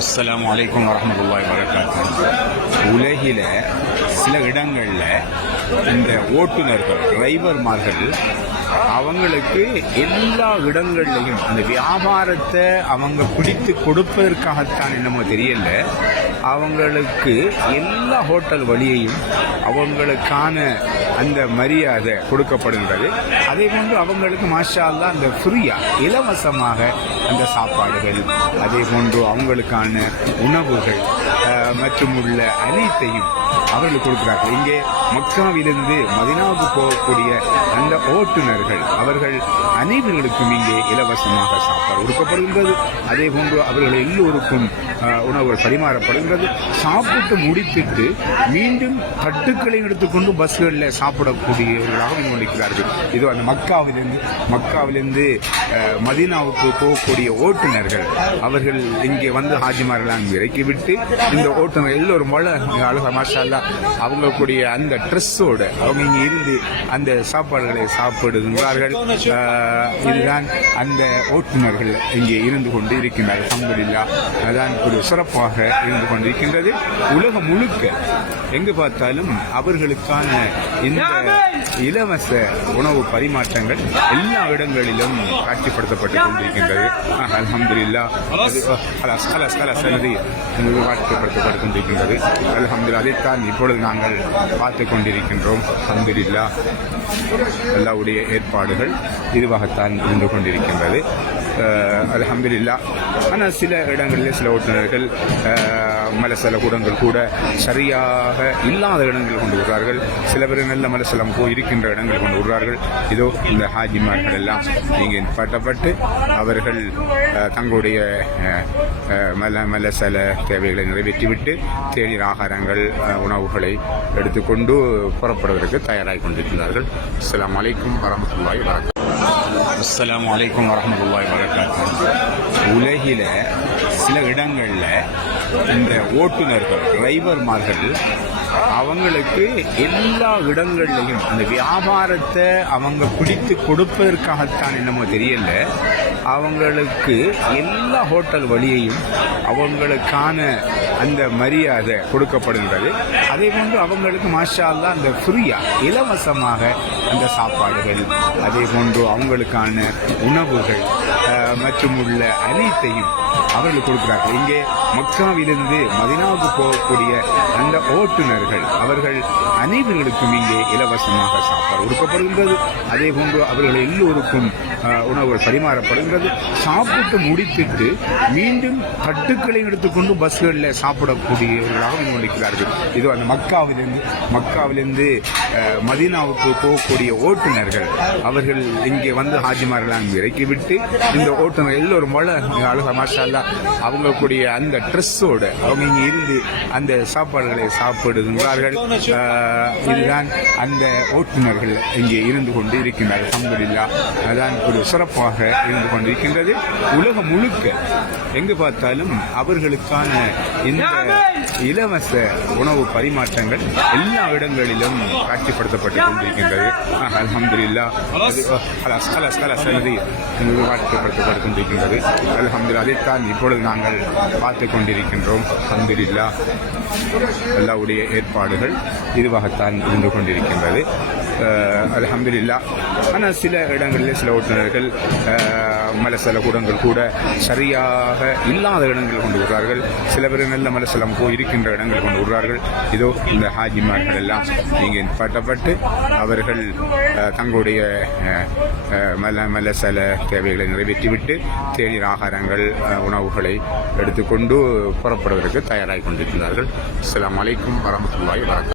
அஸ்ஸலாமு அலைக்கும் வரஹ்மத்துல்லாஹி வபரகாத்துஹு. உலகில சில இடங்களில் இந்த ஓட்டுநர்கள் டிரைவர்மார்கள் அவங்களுக்கு எல்லா இடங்கள்லையும் அந்த வியாபாரத்தை அவங்க பிடித்து கொடுப்பதற்காகத்தான் என்னமோ தெரியல, அவங்களுக்கு எல்லா ஹோட்டல் வழியையும் அவங்களுக்கான அந்த மரியாதை கொடுக்கப்படுகிறது. அதே போன்று அவங்களுக்கு மாஷா அல்லாஹ் அந்த ஃப்ரீயா இலவசமாக அந்த சாப்பாடுகள், அதே போன்று அவங்களுக்கான உணவுகள் மற்றும் உள்ள அனைத்தையும் அவர்கள் கொடுக்கிறார்கள். இங்கே மக்காவிலிருந்து மதீனாவுக்கு போகக்கூடிய அந்த ஓட்டுநர்கள் அவர்கள் அனைவர்களுக்கும் இங்கே இலவசமாக சாப்பாடு கொடுக்கப்படுகின்றது. அதே போன்று அவர்கள் எல்லோருக்கும் உணவுகள் பரிமாறப்படுகின்றது. சாப்பிட்டு முடித்துட்டு மீண்டும் தட்டுக்களை எடுத்துக்கொண்டு பஸ்களில் சாப்பிடக்கூடியவர்களாக முன்வைக்கிறார்கள். இது அந்த மக்காவிலிருந்து மதீனாவுக்கு போகக்கூடிய ஓட்டுநர்கள் அவர்கள் இங்கே வந்து ஹாஜிமார்கள் இறக்கிவிட்டு இந்த ஓட்டுநர் எல்லோரும் அழகா மாஷா அல்லாஹ் அவங்களுடைய அந்த ட்ரெஸ்ஸோடு அவங்க இங்கே இருந்து அந்த சாப்பாடுகளை சாப்பிடுகின்றார்கள். இதுதான் அந்த ஓட்டுநர்கள் இங்கே இருந்து கொண்டு இருக்கின்றார்கள். அல்ஹம்துலில்லாஹ், அதான் ஒரு சிறப்பாக இருந்து கொண்டிருக்கின்றது. உலகம் முழுக்க எங்கு பார்த்தாலும் அவர்களுக்கான இந்த இலவச உணவு பரிமாற்றங்கள் எல்லா இடங்களிலும் காட்சிப்படுத்தப்பட்டு கொண்டிருக்கின்றது. அல்ஹம்துலில்லாஹ், காட்சிப்படுத்தப்பட்டு கொண்டிருக்கின்றது. அல்ஹம்துலில்லாஹ், அதைத்தான் இப்பொழுது நாங்கள் பார்த்து கொண்டிருக்கின்றோம். அல்ஹம்துலில்லாஹ், அல்லாஹ்வுடைய ஏற்பாடுகள் இதுவாகத்தான் இருந்து கொண்டிருக்கின்றது. அல்ஹம்துலில்லாஹ், ஆனால் சில இடங்களில் சில ஓட்டுநர்கள் மலசல கூடங்கள் கூட சரியாக இல்லாத இடங்கள் கொண்டு வருவார்கள். சில பேர் நல்ல மலசலம் இருக்கின்ற இடங்கள் கொண்டு வருவார்கள். இதோ இந்த ஹாஜிமார்கள் எல்லாம் இங்கே பட்டப்பட்டு அவர்கள் தங்களுடைய மலசல தேவைகளை நிறைவேற்றிவிட்டு தேநீர் ஆகாரங்கள் உணவுகளை எடுத்துக்கொண்டு புறப்படுவதற்கு தயாராகி கொண்டிருக்கிறார்கள். அஸ்ஸலாமு அலைக்கும் வரஹ்மத்துல்லாஹி வபரகாத்துஹு. அஸ்ஸலாமு அலைக்கும் வரஹ்மத்துல்லாஹி வபரகாத்துஹு. உலகில சில இடங்களில் இந்த ஓட்டுநர்கள் டிரைவர்மார்கள் அவங்களுக்கு எல்லா இடங்கள்லையும் அந்த வியாபாரத்தை அவங்க பிடித்து கொடுப்பதற்காகத்தான் என்னமோ தெரியல, அவங்களுக்கு எல்லா ஹோட்டல் வழியையும் அவங்களுக்கான அந்த மரியாதை கொடுக்கப்படுகிறது. அதே போன்று அவங்களுக்கு மாஷா அல்லாஹ் அந்த ஃப்ரீயா இலவசமாக அந்த சாப்பாடுகள், அதே போன்று அவங்களுக்கான உணவுகள் மற்றும் உள்ள அனைத்தையும் அவர்கள் கொடுக்கிறார்கள். இங்கே மக்காவிலிருந்து மதீனாவுக்கு போகக்கூடிய அந்த ஓட்டுநர்கள் அவர்கள் அனைவர்களுக்கும் இங்கே இலவசமாக சாப்பாடு கொடுக்கப்படுகின்றது. அதே போன்று அவர்கள் எல்லோருக்கும் உணவுகள் பரிமாறப்படுகின்றது. சாப்பிட்டு முடித்துட்டு மீண்டும் தட்டுக்களை எடுத்துக்கொண்டு பஸ்களில் சாப்பிடக்கூடியவர்களாக முன்வைக்கிறார்கள். இது அந்த மக்காவிலிருந்து மதீனாவுக்கு போகக்கூடிய ஓட்டுநர்கள் அவர்கள் இங்கே வந்து ஹாஜிமார்கள் இறக்கிவிட்டு இந்த ஓட்டுநர் எல்லோரும் அழகா மாஷா அல்லாஹ் அவங்களுடைய அந்த ட்ரெஸ்ஸோடு அவங்க இங்கே இருந்து அந்த சாப்பாடுகளை சாப்பிடுகின்றார்கள். இதுதான் அந்த ஓட்டுநர்கள் இங்கே இருந்து கொண்டு இருக்கின்றார்கள். அல்ஹம்துலில்லாஹ், அதான் ஒரு சிறப்பாக இருந்து கொண்டிருக்கின்றது. உலகம் முழுக்க எங்கு பார்த்தாலும் அவர்களுக்கான இந்த இலவச உணவு பரிமாற்றங்கள் எல்லா இடங்களிலும் காட்சிப்படுத்தப்பட்டு கொண்டிருக்கின்றது. அல்ஹம்துலில்லாஹ், காட்சிப்படுத்தப்பட்டு கொண்டிருக்கின்றது. அல்ஹம்துலில்லாஹ், அதைத்தான் இப்பொழுது நாங்கள் பார்த்து கொண்டிருக்கின்றோம். அல்ஹம்துலில்லாஹ், அல்லாஹ்வுடைய ஏற்பாடுகள் இதுவாகத்தான் இருந்து கொண்டிருக்கின்றது. அல்ஹம்துலில்லாஹ், ஆனால் சில இடங்களில் சில ஓட்டுநர்கள் மலசல கூடங்கள் கூட சரியாக இல்லாத இடங்கள் கொண்டு வருவார்கள். சில பேர் நல்ல மலசலம் இருக்கின்ற இடங்கள் கொண்டு வருவார்கள். இதோ இந்த ஹாஜிமார்கள் எல்லாம் இங்கே பட்டப்பட்டு அவர்கள் தங்களுடைய மலசல தேவைகளை நிறைவேற்றிவிட்டு தேநீர் ஆகாரங்கள் உணவுகளை எடுத்துக்கொண்டு புறப்படுவதற்கு தயாராகி கொண்டிருக்கிறார்கள். அஸ்ஸலாமு அலைக்கும் வரஹ்மத்துல்லாஹி வபரகாத்துஹு.